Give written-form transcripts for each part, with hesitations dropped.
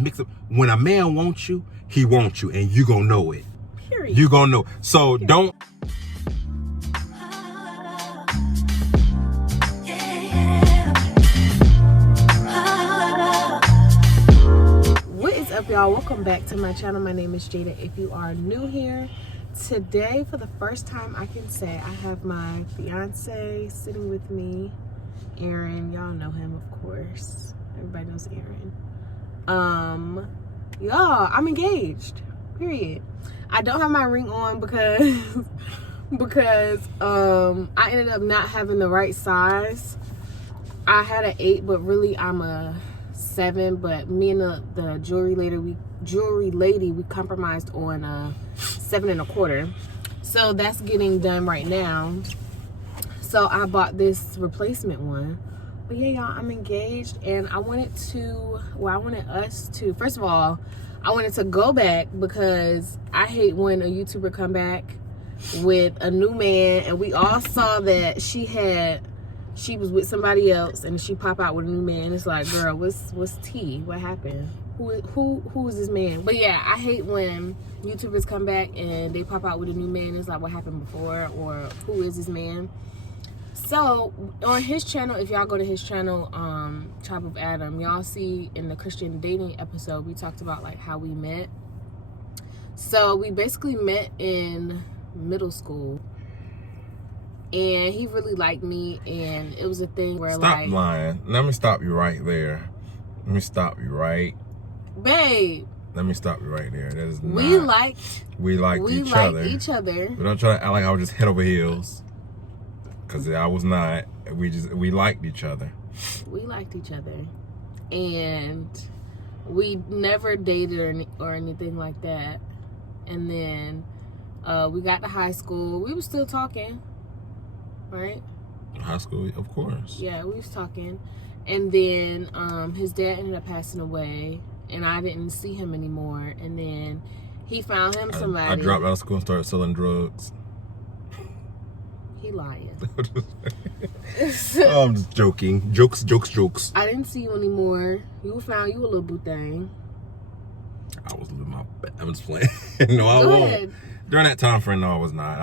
Mix up. When a man wants you, he wants you, and you gonna know it. Period. You gonna know. So don't. What is up, y'all? Welcome back to my channel. My name is Jada. If you are new here, today for the first time I can say I have my fiance sitting with me, Aaron. Y'all know him, of course. Everybody knows Aaron. Y'all, I'm engaged. Period. I don't have my ring on because I ended up not having the right size. I had an 8, but really I'm a 7. But me and the jewelry lady, we compromised on a 7 1/4. So that's getting done right now. So I bought this replacement one. But yeah, y'all, I'm engaged, and I wanted us to, first of all, I wanted to go back because I hate when a YouTuber come back with a new man, and we all saw that she was with somebody else, and she pop out with a new man. It's like, girl, what's tea? What happened? Who is this man? But yeah, I hate when YouTubers come back and they pop out with a new man. It's like, what happened before, or who is this man? So on his channel, if y'all go to his channel, Tribe of Adam, y'all see in the Christian dating episode, we talked about like how we met. So we basically met in middle school, and he really liked me, and it was a thing where Stop lying. Let me stop you right there. Let me stop you right. Babe. Let me stop you right there. That is not. We liked each other. But don't try to act like I was just head over heels. Because I was not. We liked each other. We liked each other. And we never dated or anything like that. And then we got to high school. We were still talking. Right? High school, of course. Yeah, we was talking. And then his dad ended up passing away. And I didn't see him anymore. And then he found him somebody. I dropped out of school and started selling drugs. He lying. Oh, I'm just joking. Jokes. I didn't see you anymore. You found you a little boo thing. I was living my best. I'm just playing. No, I wasn't. During that time frame, no, I was not.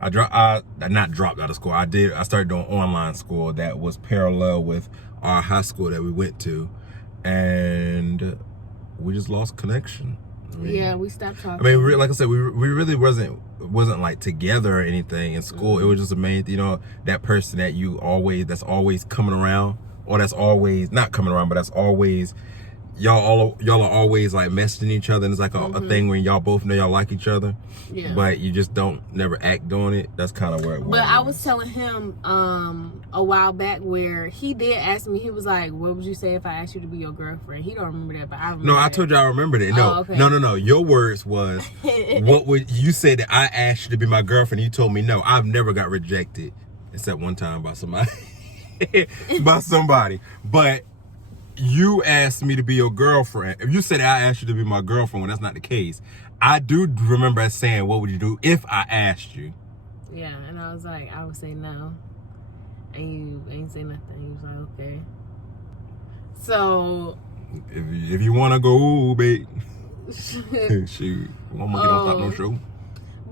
I not dropped out of school. I started doing online school that was parallel with our high school that we went to, and we just lost connection. Yeah, we stopped talking. I mean, like I said, we really wasn't like together or anything in school. Mm-hmm. It was just amazing, that person that's always coming around, or that's always not coming around, but that's always y'all are always like messaging each other, and it's like a thing when y'all both know y'all like each other. Yeah. But you just don't never act on it. That's kind of where it was. But I was telling him a while back where he did ask me, he was like, what would you say if I asked you to be your girlfriend? He don't remember that, but I remember. No, I told you I remembered it. No, okay. No. Your words was, what would you say that I asked you to be my girlfriend? You told me no. I've never got rejected except one time by somebody. But you asked me to be your girlfriend. If you said I asked you to be my girlfriend, when that's not the case, I do remember us saying, what would you do if I asked you? Yeah, and I was like, I would say no. And you ain't say nothing. He was like, okay. So if you want to go, babe. Shoot. I'm gonna get on top no show.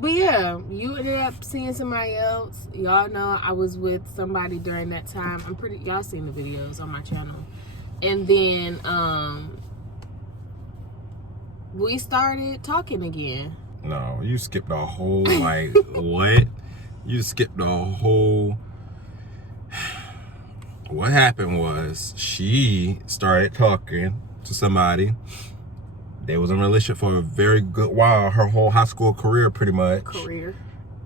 But yeah, you ended up seeing somebody else. Y'all know I was with somebody during that time. Y'all seen the videos on my channel. And then we started talking again. No, you skipped a whole what? You skipped a whole. What happened was she started talking to somebody. They was in a relationship for a very good while, her whole high school career pretty much.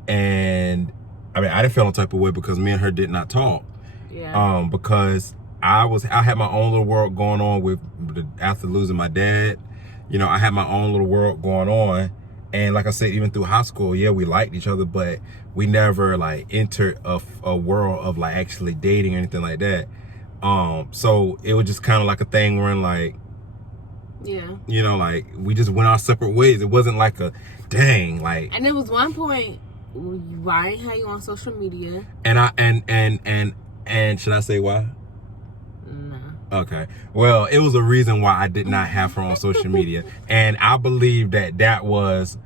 And I mean, I didn't feel no type of way because me and her did not talk. Yeah. Because I had my own little world going on after losing my dad. I had my own little world going on. And like I said, even through high school, yeah, we liked each other, but we never like entered a world of like actually dating or anything like that. So it was just kind of like a thing where like, yeah, like we just went our separate ways. It wasn't like a dang, like. And there was one point why I ain't had you on social media. And should I say why? No. Okay. Well, it was a reason why I did not have her on social media. And I believe that was,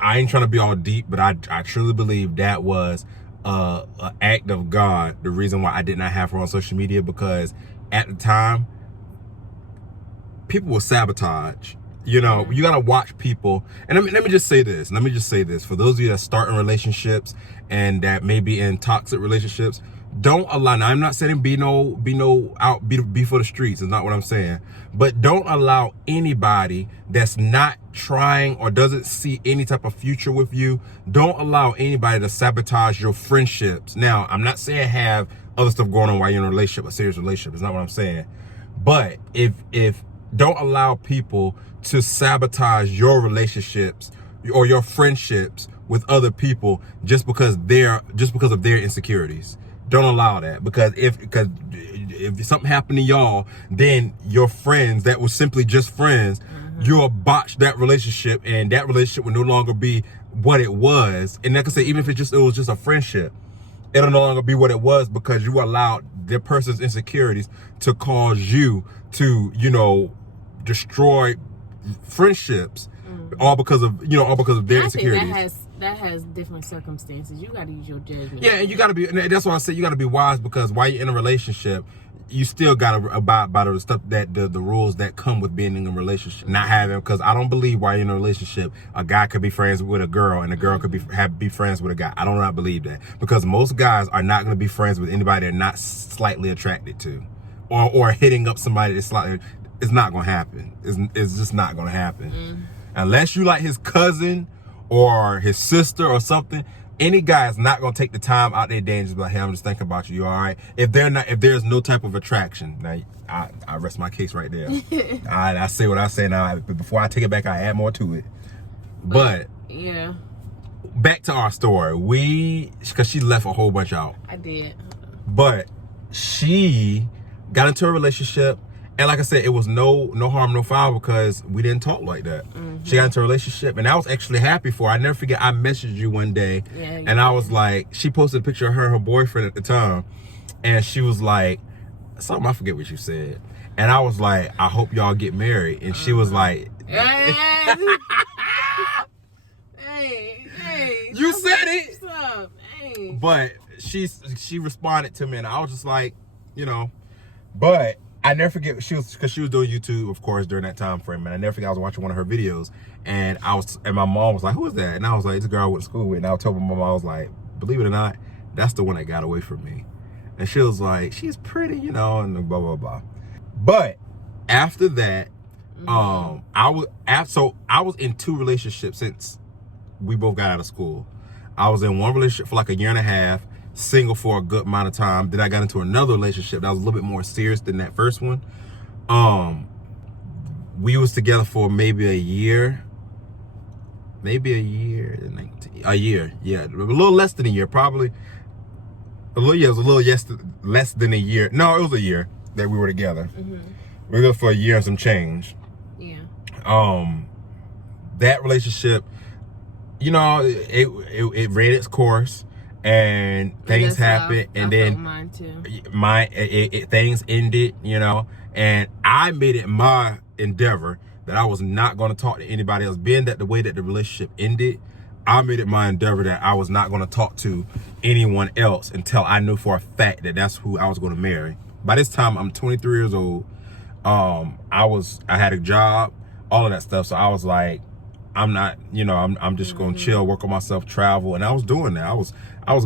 I ain't trying to be all deep, but I truly believe that was an act of God. The reason why I did not have her on social media, because at the time, people will sabotage. You know, you gotta watch people. And let me just say this. Let me just say this. For those of you that start in relationships and that may be in toxic relationships, don't allow. Now, I'm not saying be for the streets. Is not what I'm saying. But don't allow anybody that's not trying or doesn't see any type of future with you. Don't allow anybody to sabotage your friendships. Now, I'm not saying have other stuff going on while you're in a relationship, a serious relationship. It's not what I'm saying. But if don't allow people to sabotage your relationships or your friendships with other people just because of their insecurities. Don't allow that, because if something happened to y'all, then your friends that was simply just friends, you'll botch that relationship, and that relationship will no longer be what it was. And like I say, even if it was just a friendship, it'll no longer be what it was, because you allowed their person's insecurities to cause you to, destroy friendships, all because of their insecurities. That has different circumstances. You got to use your judgment. Yeah, and you got to be. That's why I say you got to be wise, because while you're in a relationship, you still got to abide by the stuff that the rules that come with being in a relationship. Not having, because I don't believe while you're in a relationship, a guy could be friends with a girl and a girl could be friends with a guy. I do not believe that, because most guys are not going to be friends with anybody they're not slightly attracted to, or hitting up somebody that's slightly. It's not going to happen. It's just not going to happen unless you like his cousin or his sister or something. Any guy is not gonna take the time out their day and just be like, hey, I'm just thinking about you, all right? If there's no type of attraction, now I rest my case right there. I say what I say now. Before I take it back, I add more to it. But yeah, back to our story. Because she left a whole bunch out. I did. But she got into a relationship. And like I said, it was no harm, no foul, because we didn't talk like that. She got into a relationship, and I was actually happy for her. I never forget, I messaged you one day, and I was like, she posted a picture of her and her boyfriend at the time, and she was like, something, I forget what you said. And I was like, I hope y'all get married. And she was like, hey, you said it. What's up? Hey. But she responded to me, and I was just like, but I never forget, because she was doing YouTube, of course, during that time frame, and I never forget I was watching one of her videos, and my mom was like, who is that? And I was like, it's a girl I went to school with. And I told my mom, I was like, believe it or not, that's the one that got away from me. And she was like, she's pretty, and blah blah blah. But after that, I was in 2 relationships since we both got out of school. I was in one relationship for like a year and a half, single for a good amount of time. Then I got into another relationship that was a little bit more serious than that first one. We was together for maybe a year, yeah, a little less than a year, probably. It was a little less than a year. No, it was a year that we were together. We were together for a year and some change. Yeah. That relationship, it ran its course. And things happened, and then mine too. Things ended, and I made it my endeavor that I was not going to talk to anybody else. Being that the way that the relationship ended, I made it my endeavor that I was not going to talk to anyone else until I knew for a fact that that's who I was going to marry. By this time, I'm 23 years old. I had a job, all of that stuff. So I was like, I'm not, I'm just going to chill, work on myself, travel. And I was doing that. I was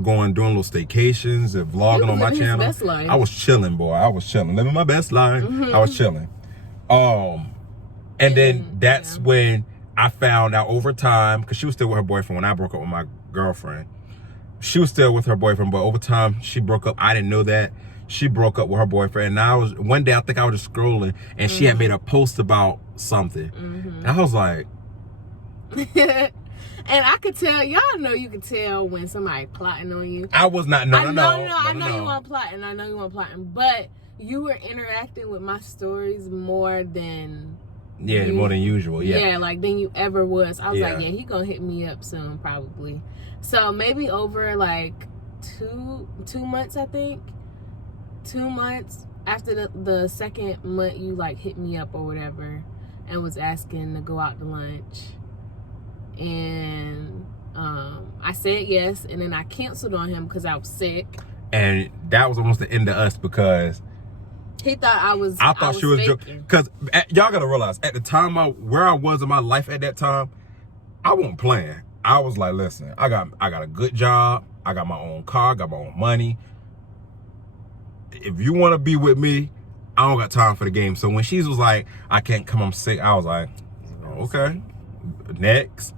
doing little staycations and vlogging on my channel. Best life. I was chilling, boy. I was chilling, living my best life. I was chilling. And then that's when I found out over time, because she was still with her boyfriend when I broke up with my girlfriend. She was still with her boyfriend, but over time she broke up. I didn't know that. She broke up with her boyfriend. And one day I think I was just scrolling, and she had made a post about something. And I was like, and I could tell, y'all know you could tell when somebody plotting on you. I was not, I know you weren't plotting, but you were interacting with my stories more than more than usual. Yeah, like than you ever was. I was like, yeah, he gonna hit me up soon, probably. So maybe over like two months, I think. 2 months, after the second month, you like hit me up or whatever, and was asking to go out to lunch, and I said yes, and then I canceled on him because I was sick. And that was almost the end of us because he thought I thought she was joking. Because y'all gotta realize, at the time where I was in my life at that time, I wasn't playing. I was like, listen, I got a good job, I got my own car, got my own money. If you want to be with me, I don't got time for the game. So when she was like, I can't come, I'm sick, I was like, okay, next.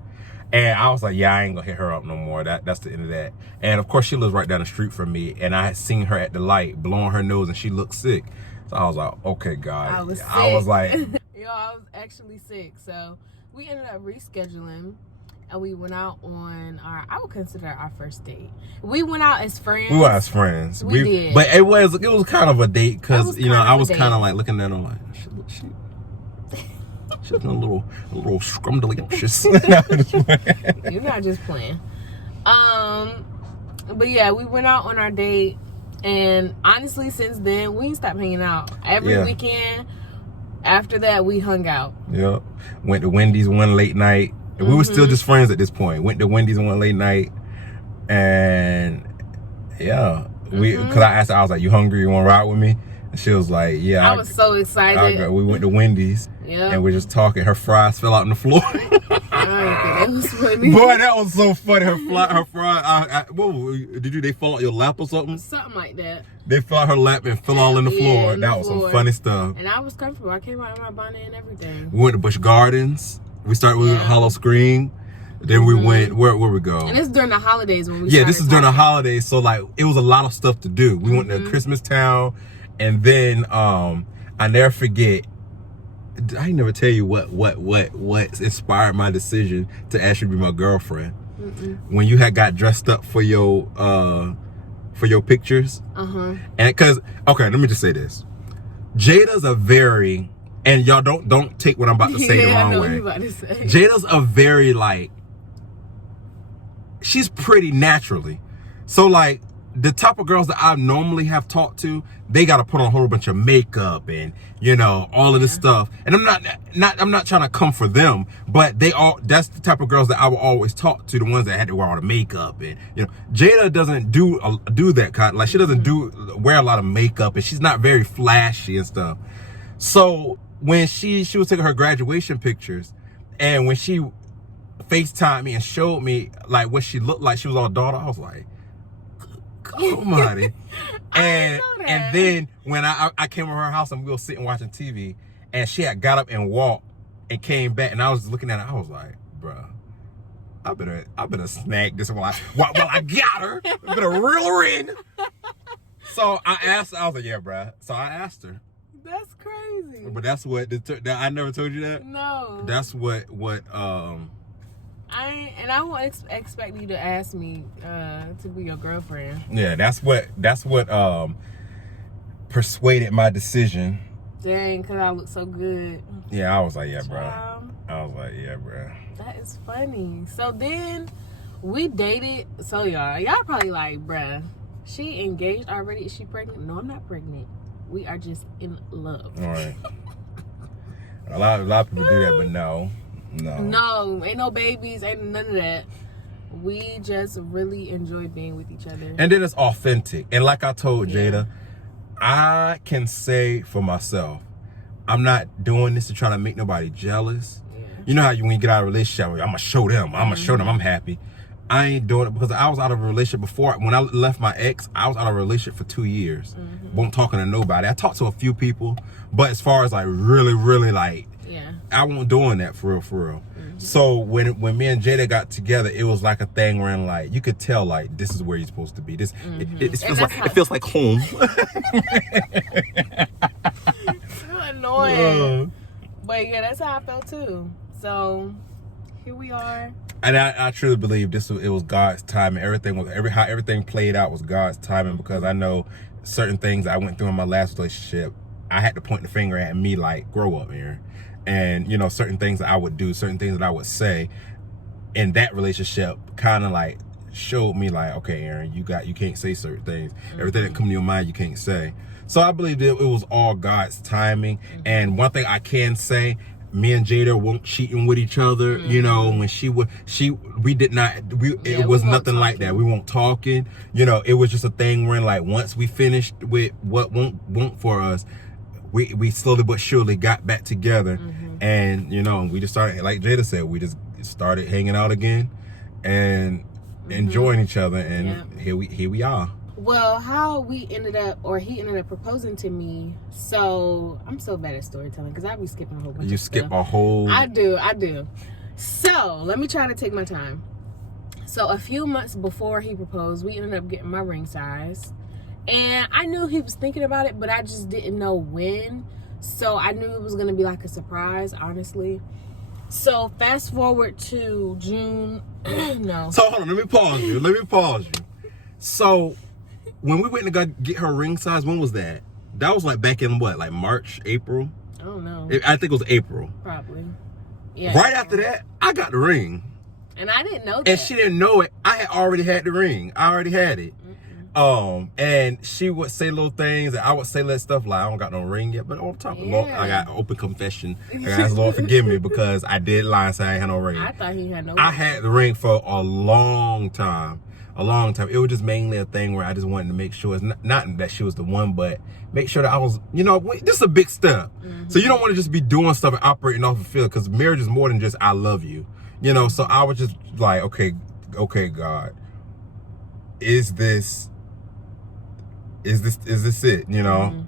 And I was like, yeah, I ain't gonna hit her up no more. That's the end of that. And of course, she lives right down the street from me, and I had seen her at the light blowing her nose, and she looked sick. So I was like, okay, God. I was sick. I was like, yo, I was actually sick. So we ended up rescheduling, and we went out on I would consider our first date. We went out as friends. We were as friends. We did. But it was kind of a date because, you know, I was kind of like looking at her like, she's a little scrumdiddlyumptious. You're not just playing. But yeah, we went out on our date, and honestly, since then we ain't stopped hanging out. Every weekend after that, we hung out. Yep. Went to Wendy's one late night. And we were still just friends at this point. Went to Wendy's one late night, and yeah, because I asked her, I was like, "You hungry? You want to ride with me?" And she was like, "Yeah." I was so excited. We went to Wendy's, and we're just talking. Her fries fell out on the floor. That was funny. Boy, that was so funny. Her fries. They fall out your lap or something? Something like that. They fell out her lap and fell all in the floor. That was some funny stuff. And I was comfortable. I came out in my bonnet and everything. We went to Busch Gardens. We started with Hollow Screen. Then we went, where we go? And this is during the holidays when we this is during the holidays. So like, it was a lot of stuff to do. We went to Christmas Town. And then, I never forget, I never tell you what inspired my decision to actually be my girlfriend. When you had got dressed up for your pictures. And because, okay, let me just say this. Jada's a very, and y'all don't take what I'm about to say the wrong way. Jada's a very, like, she's pretty naturally. So like, the type of girls that I normally have talked to, they got to put on a whole bunch of makeup and, you know, all of this stuff. And I'm not trying to come for them, but that's the type of girls that I will always talk to, the ones that had to wear all the makeup. And, you know, Jada doesn't do that kind. Like, she doesn't wear a lot of makeup, and she's not very flashy and stuff. So when she was taking her graduation pictures, and when she FaceTimed me and showed me like what she looked like, she was all dolled, I was like, almighty. And then when I came to her house and we were sitting watching TV, and she had got up and walked and came back, and I was looking at her, I was like, bruh, I better snag this while I got her. I better reel her in. So I asked her, I was like, yeah, bruh. So I asked her. That's crazy. But that's what I never told you that? No. That's what I won't expect you to ask me to be your girlfriend. Yeah, that's what persuaded my decision. Dang, because I look so good. Yeah, I was like, yeah, bro. I was like, yeah, bro. That is funny. So then we dated. So y'all probably like, bruh, she engaged already? Is she pregnant? No, I'm not pregnant. We are just in love. All right. A lot of people do that, but no, ain't no babies, ain't none of that. We just really enjoy being with each other. And then it's authentic. And like I told Jada, I can say for myself, I'm not doing this to try to make nobody jealous. Yeah. You know how when you get out of a relationship, I'm gonna show them. I'm gonna show them I'm happy. I ain't doing it because I was out of a relationship before. When I left my ex, I was out of a relationship for 2 years. Won't talking to nobody. I talked to a few people, but as far as like really like, I wasn't doing that for real. So when me and Jada got together, it was like a thing where like you could tell like this is where you're supposed to be. This it feels like home. So annoying. But yeah, that's how I felt too. So here we are. And I truly believe it was God's timing. How everything played out was God's timing, because I know certain things I went through in my last relationship, I had to point the finger at me like, grow up, Aaron. And you know, certain things that I would do, certain things that I would say in that relationship kind of like showed me like, okay, Aaron, you can't say certain things. Everything that comes to your mind, you can't say. So I believe that it was all God's timing. And one thing I can say, me and Jada weren't cheating with each other. You know, when we did not, it was nothing like that. We weren't talking. You know, it was just a thing where like once we finished with what won't for us, we slowly but surely got back together. And you know, we just started, like Jada said, we just started hanging out again and enjoying each other. And here we are. Well, how we ended up, or he ended up proposing to me. So I'm so bad at storytelling because I be skipping a whole bunch. You of skip stuff. a whole. I do. So let me try to take my time. So a few months before he proposed, we ended up getting my ring size, and I knew he was thinking about it, but I just didn't know when. So I knew it was gonna be like a surprise, honestly. So fast forward to June. No. So hold on, let me pause you. So when we went to go get her ring size, when was that? That was like back in what, like March, April? I don't know. I think it was April. Probably. Yeah. Right after that, I got the ring. And I didn't know that. And she didn't know it. I had already had the ring. I already had it. And she would say little things, and I would say little stuff like, I don't got no ring yet. But on top of Lord, I got open confession. I asked Lord forgive me because I did lie and say I ain't had no ring. I thought he had no ring. I had the ring for a long time. It was just mainly a thing where I just wanted to make sure it's not that she was the one, but make sure that I was, you know, this is a big step. So you don't want to just be doing stuff and operating off the field, because marriage is more than just I love you, you know. So I was just like, okay, God, is this it, you know?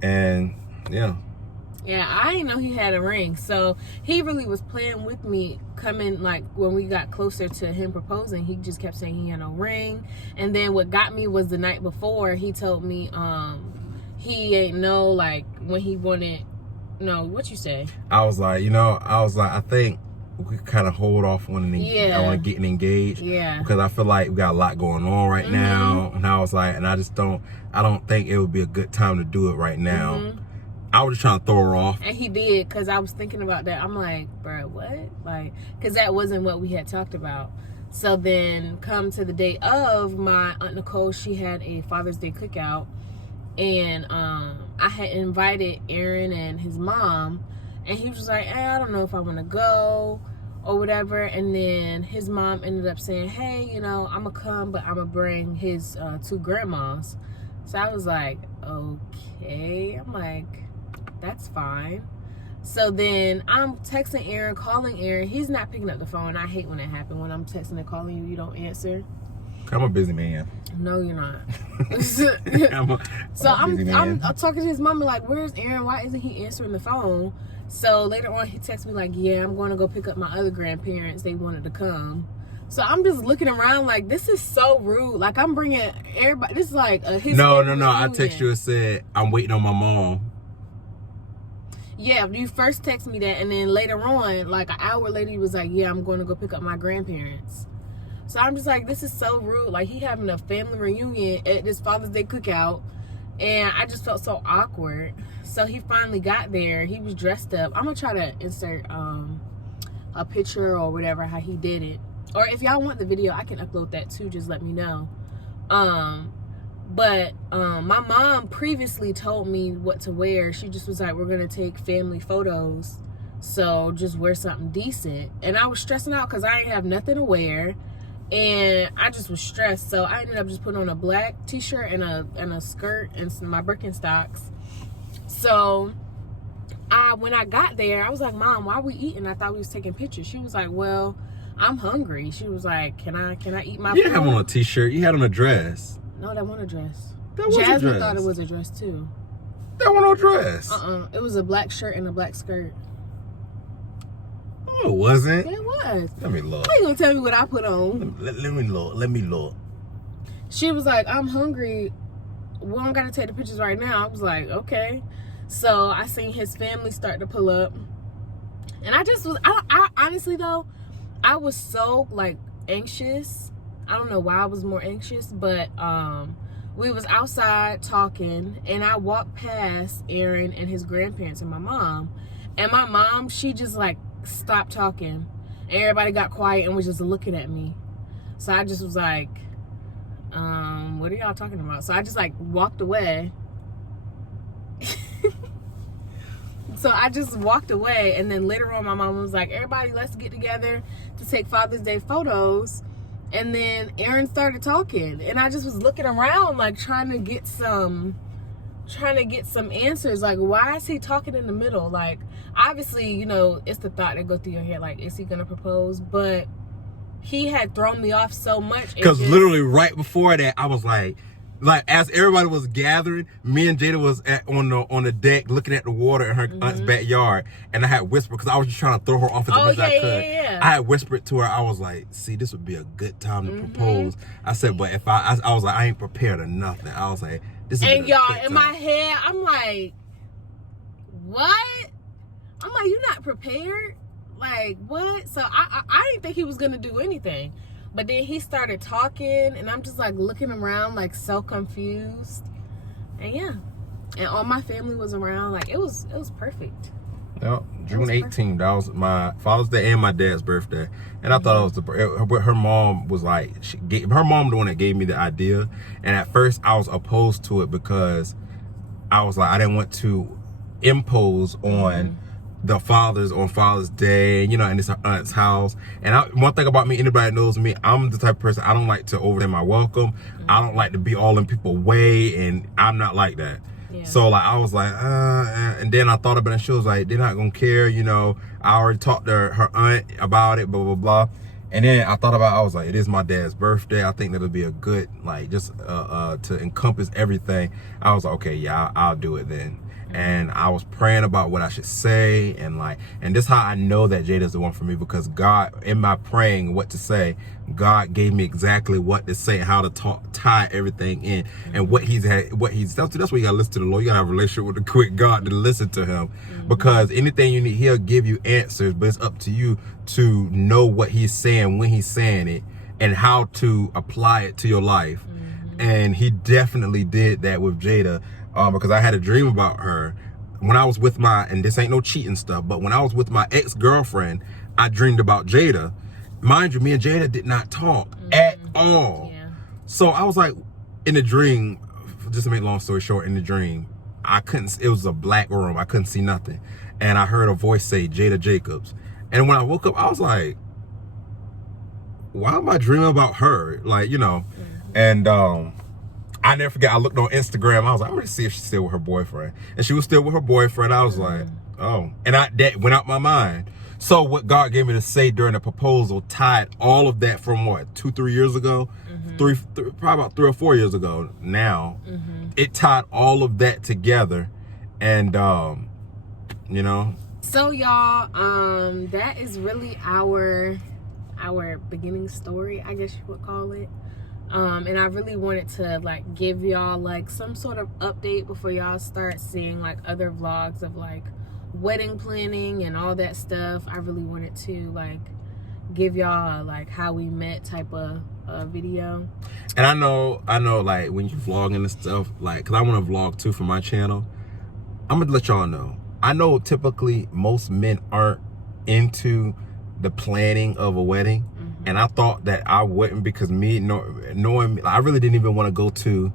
And yeah. Yeah, I didn't know he had a ring. So he really was playing with me coming, like, when we got closer to him proposing, he just kept saying he had no ring. And then what got me was the night before, he told me he ain't know, like, when he wanted, no, what you say? I was like, I think we could kind of hold off on getting engaged. Yeah. Because I feel like we got a lot going on right now. And I was like, and I don't think it would be a good time to do it right now. I was just trying to throw her off. And he did, because I was thinking about that. I'm like, bro, what? Like, because that wasn't what we had talked about. So then come to the day of, my Aunt Nicole, she had a Father's Day cookout. And I had invited Aaron and his mom. And he was like, I don't know if I want to go or whatever. And then his mom ended up saying, hey, you know, I'm going to come, but I'm going to bring his two grandmas. So I was like, okay. I'm like, that's fine. So then I'm texting Aaron, calling Aaron. He's not picking up the phone. I hate when that happens. When I'm texting and calling you, you don't answer. I'm a busy man. No, you're not. I'm talking to his mama like, where's Aaron? Why isn't he answering the phone? So later on, he texts me like, yeah, I'm going to go pick up my other grandparents. They wanted to come. So I'm just looking around like, this is so rude. Like, I'm bringing everybody. This is like his No. I text you and said, I'm waiting on my mom. Yeah, you first text me that, and then later on, like an hour later, he was like, yeah, I'm going to go pick up my grandparents. So I'm just like, this is so rude. Like, he having a family reunion at this Father's Day cookout, and I just felt so awkward. So he finally got there. He was dressed up. I'm going to try to insert a picture or whatever, how he did it. Or if y'all want the video, I can upload that too. Just let me know. But my mom previously told me what to wear. She just was like, we're going to take family photos, so just wear something decent. And I was stressing out because I didn't have nothing to wear. And I just was stressed. So I ended up just putting on a black t-shirt and a skirt and my Birkenstocks. So when I got there, I was like, Mom, why are we eating? I thought we was taking pictures. She was like, well, I'm hungry. She was like, can I eat my food? You didn't have on a t-shirt. You had on a dress. No, that wasn't a dress. That was Jasmine a dress. thought it was a dress too. That wasn't a dress. It was a black shirt and a black skirt. Oh, it wasn't? Yeah, it was. Let me look. How you gonna tell me what I put on? Let me look. She was like, I'm hungry. We don't gotta take the pictures right now. I was like, okay. So I seen his family start to pull up. And I just was, I honestly though, I was so like anxious. I don't know why I was more anxious, but we was outside talking, and I walked past Aaron and his grandparents and my mom. And my mom, she just like stopped talking. And everybody got quiet and was just looking at me. So I just was like, what are y'all talking about? So I just like walked away. So I just walked away, and then later on my mom was like, everybody, let's get together to take Father's Day photos. And then Aaron started talking, and I just was looking around like trying to get some answers. Like, why is he talking in the middle? Like, obviously, you know, it's the thought that go through your head, like, is he gonna propose? But he had thrown me off so much, because literally right before that I was like as everybody was gathering, me and Jada was on the deck looking at the water in her aunt's backyard, and I had whispered, because I was just trying to throw her off as much as I could. I had whispered to her, I was like, see, this would be a good time to propose. I said, but if I was like, I ain't prepared or nothing. I was like, this is. And y'all, in my head, I'm like, what? I'm like, you're not prepared? Like, what? So I didn't think he was gonna do anything. But then he started talking, and I'm just like looking around, like so confused. And yeah, and all my family was around. Like, it was perfect. Yep, June 18th. That was my Father's Day and my dad's birthday. And I thought it was her mom was like, her mom the one that gave me the idea. And at first I was opposed to it because I was like, I didn't want to impose on the fathers on Father's Day, you know, in his aunt's house. And one thing about me, anybody knows me, I'm the type of person, I don't like to overstay my welcome. I don't like to be all in people's way, and I'm not like that. Yeah. So like I was like, and then I thought about it, and she was like, they're not gonna care, you know. I already talked to her aunt about it, blah blah blah. And then I thought about it, I was like, it is my dad's birthday. I think that'll be a good, like, just to encompass everything. I was like, okay, yeah, I'll do it then. And I was praying about what I should say, and this is how I know that Jada's the one for me, because God, in my praying what to say, God gave me exactly what to say, how to tie everything in, and that's what you gotta listen to the Lord. You gotta have a relationship with God to listen to him, because anything you need, he'll give you answers, but it's up to you to know what he's saying, when he's saying it, and how to apply it to your life. And he definitely did that with Jada. Because I had a dream about her when I was with and this ain't no cheating stuff, but when I was with my ex-girlfriend, I dreamed about Jada. Mind you, me and Jada did not talk at all. Yeah. So I was like, in the dream, just to make a long story short, in the dream, it was a black room. I couldn't see nothing. And I heard a voice say, Jada Jacobs. And when I woke up, I was like, why am I dreaming about her? Like, you know, and, I never forget, I looked on Instagram. I was like, I'm gonna see if she's still with her boyfriend. And she was still with her boyfriend. I was like, oh. And that went out my mind. So what God gave me to say during the proposal tied all of that from what, 2-3 years ago? Probably about 3 or 4 years ago now. It tied all of that together. And, you know. So y'all, that is really our beginning story, I guess you would call it. And I really wanted to like give y'all like some sort of update before y'all start seeing like other vlogs of like wedding planning and all that stuff. I really wanted to like give y'all like how we met type of video. And I know like when you vlogging and stuff, like, cause I want to vlog too for my channel. I'm gonna let y'all know. I know typically most men aren't into the planning of a wedding. And I thought that I wouldn't, because knowing me, I really didn't even want to go to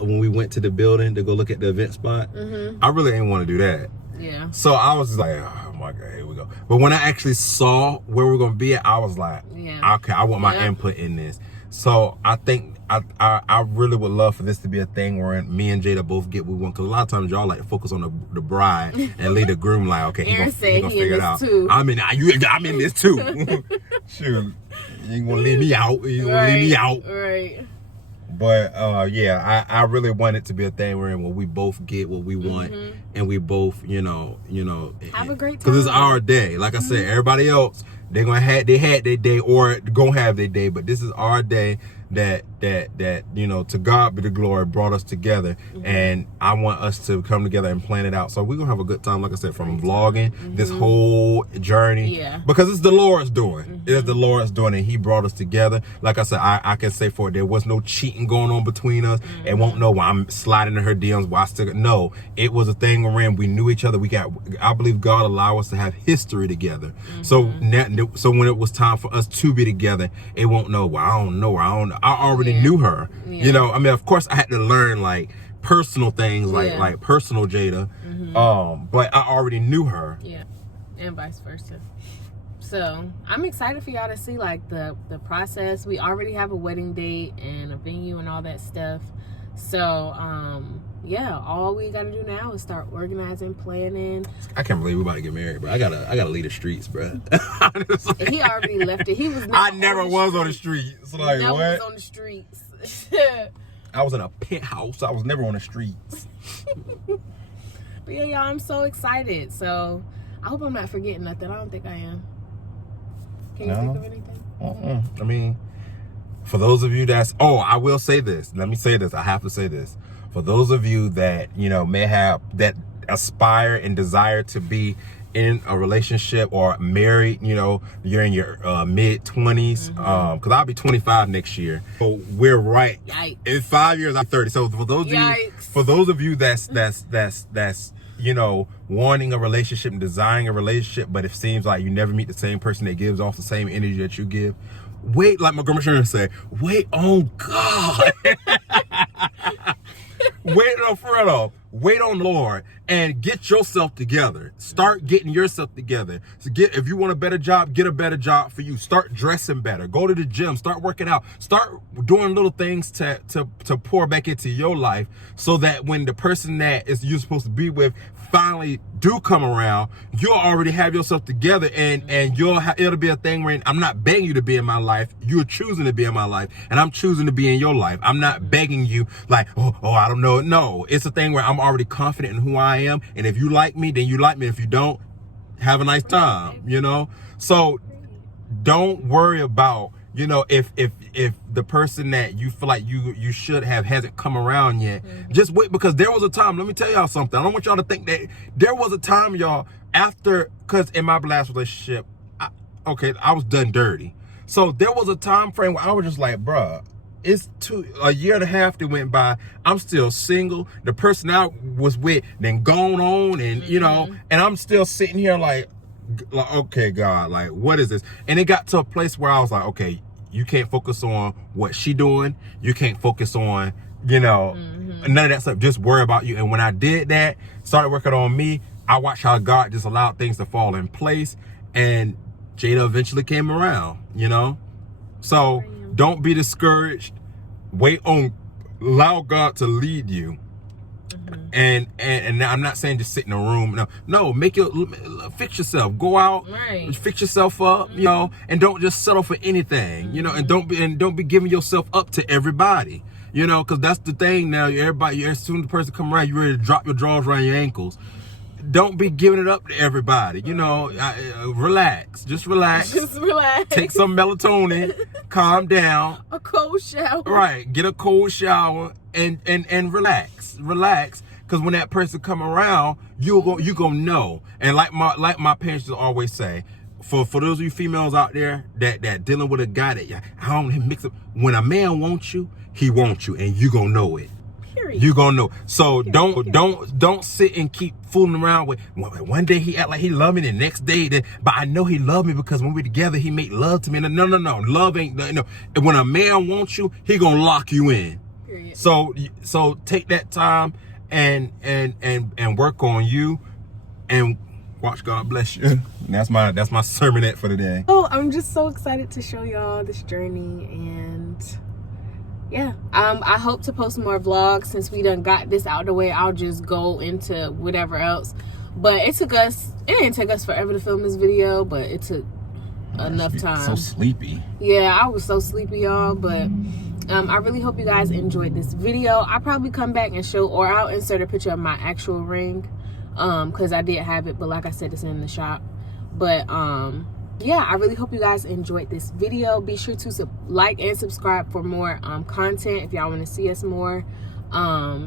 when we went to the building to go look at the event spot. I really didn't want to do that. Yeah. So I was just like, oh my God, here we go. But when I actually saw where we're going to be at, I was like, okay, I want my input in this. So I think I really would love for this to be a thing where me and Jada both get what we want. Because a lot of times y'all like to focus on the bride and leave the groom like, okay, he gonna figure it out. Too. I'm in this too. Shoot, you ain't gonna leave me out. You gonna leave me out. Right. But yeah, I really want it to be a thing where we both get what we want, and we both, you know, have a great time. Because it's our day. Like I said, everybody else, they had their day or gonna have their day, but this is our day that you know, to God be the glory, brought us together. And I want us to come together and plan it out. So we're gonna have a good time, like I said, from vlogging this whole journey, because it's the Lord's doing. It's the Lord's doing, and he brought us together. Like I said, I can say for it, there was no cheating going on between us. And won't know why I'm sliding in her DMs, why I still no, it was a thing wherein we knew each other. I believe God allowed us to have history together. So when it was time for us to be together, it won't know, well, I don't know her, I already knew her. You know, I mean, of course I had to learn like personal things, like personal Jada, But I already knew her. Yeah, and vice versa. So I'm excited for y'all to see like the process. We already have a wedding date and a venue and all that stuff. So yeah, all we gotta do now is start organizing, planning. I can't believe we're about to get married, bro. I gotta leave the streets, bro. Honestly. He already left it. He was. I never was on the streets. Like never what? was on the streets. I was in a penthouse. I was never on the streets. But yeah, y'all, I'm so excited. So I hope I'm not forgetting nothing. I don't think I am. Can you think of anything? I mean, for those of you I will say this. Let me say this. I have to say this. For those of you that, may have, that aspire and desire to be in a relationship or married, you're in your mid-20s, because I'll be 25 next year. So we're right. Yikes. In 5 years, I'm 30. So for those of you that's wanting a relationship and desiring a relationship, but it seems like you never meet the same person that gives off the same energy that you give, wait, like my grandma Sharon say, wait on God. Wait, no, for real though. Wait on the Lord and get yourself together. Start getting yourself together. So if you want a better job, get a better job for you. Start dressing better. Go to the gym. Start working out. Start doing little things to pour back into your life, so that when the person that is you're supposed to be with finally do come around, you'll already have yourself together, and it'll be a thing where I'm not begging you to be in my life. You're choosing to be in my life, and I'm choosing to be in your life. I'm not begging you like, oh, I don't know. No, it's a thing where I'm already confident in who I am, and if you like me, then you like me. If you don't, have a nice time, So don't worry about, if the person that you feel like you should have hasn't come around yet. Just wait, because there was a time, let me tell y'all something. I don't want y'all to think that there was a time, y'all, because in my last relationship, I was done dirty. So there was a time frame where I was just like, bruh, it's a year and a half that went by. I'm still single. The person I was with then gone on, and and I'm still sitting here like, okay, God, like, what is this? And it got to a place where I was like, okay, you can't focus on what she doing. You can't focus on, none of that stuff. Just worry about you. And when I did that, started working on me, I watched how God just allowed things to fall in place, and Jada eventually came around, So don't be discouraged. Allow God to lead you. And I'm not saying just sit in a room. No, fix yourself. Go out, fix yourself up, and don't just settle for anything, and don't be giving yourself up to everybody, because that's the thing now. As soon as the person come around, you ready to drop your drawers around your ankles. Don't be giving it up to everybody, relax. Just relax. Take some melatonin, calm down. A cold shower. Right, get a cold shower and relax. Because when that person come around, you gonna know. And like my parents always say, for those of you females out there that dealing with a guy that I don't mix up. When a man wants you, he wants you, and you gonna know it. Period. You gonna know. So don't sit and keep fooling around with. One day he act like he love me, the next day but I know he love me because when we're together he make love to me. No. Love ain't no. When a man wants you, he gonna lock you in. Period. So take that time and work on you, and watch God bless you. That's my sermonette for today. Oh, I'm just so excited to show y'all this journey, and yeah, I hope to post more vlogs. Since we done got this out of the way, I'll just go into whatever else. But it didn't take us forever to film this video, but it took enough time. So sleepy. Yeah, I was so sleepy, y'all, but I really hope you guys enjoyed this video. I'll probably come back and show, or I'll insert a picture of my actual ring, because I did have it, but like I said, it's in the shop. But yeah, I really hope you guys enjoyed this video. Be sure to like and subscribe for more content. If y'all want to see us more,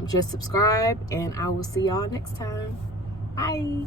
just subscribe, and I will see y'all next time. Bye.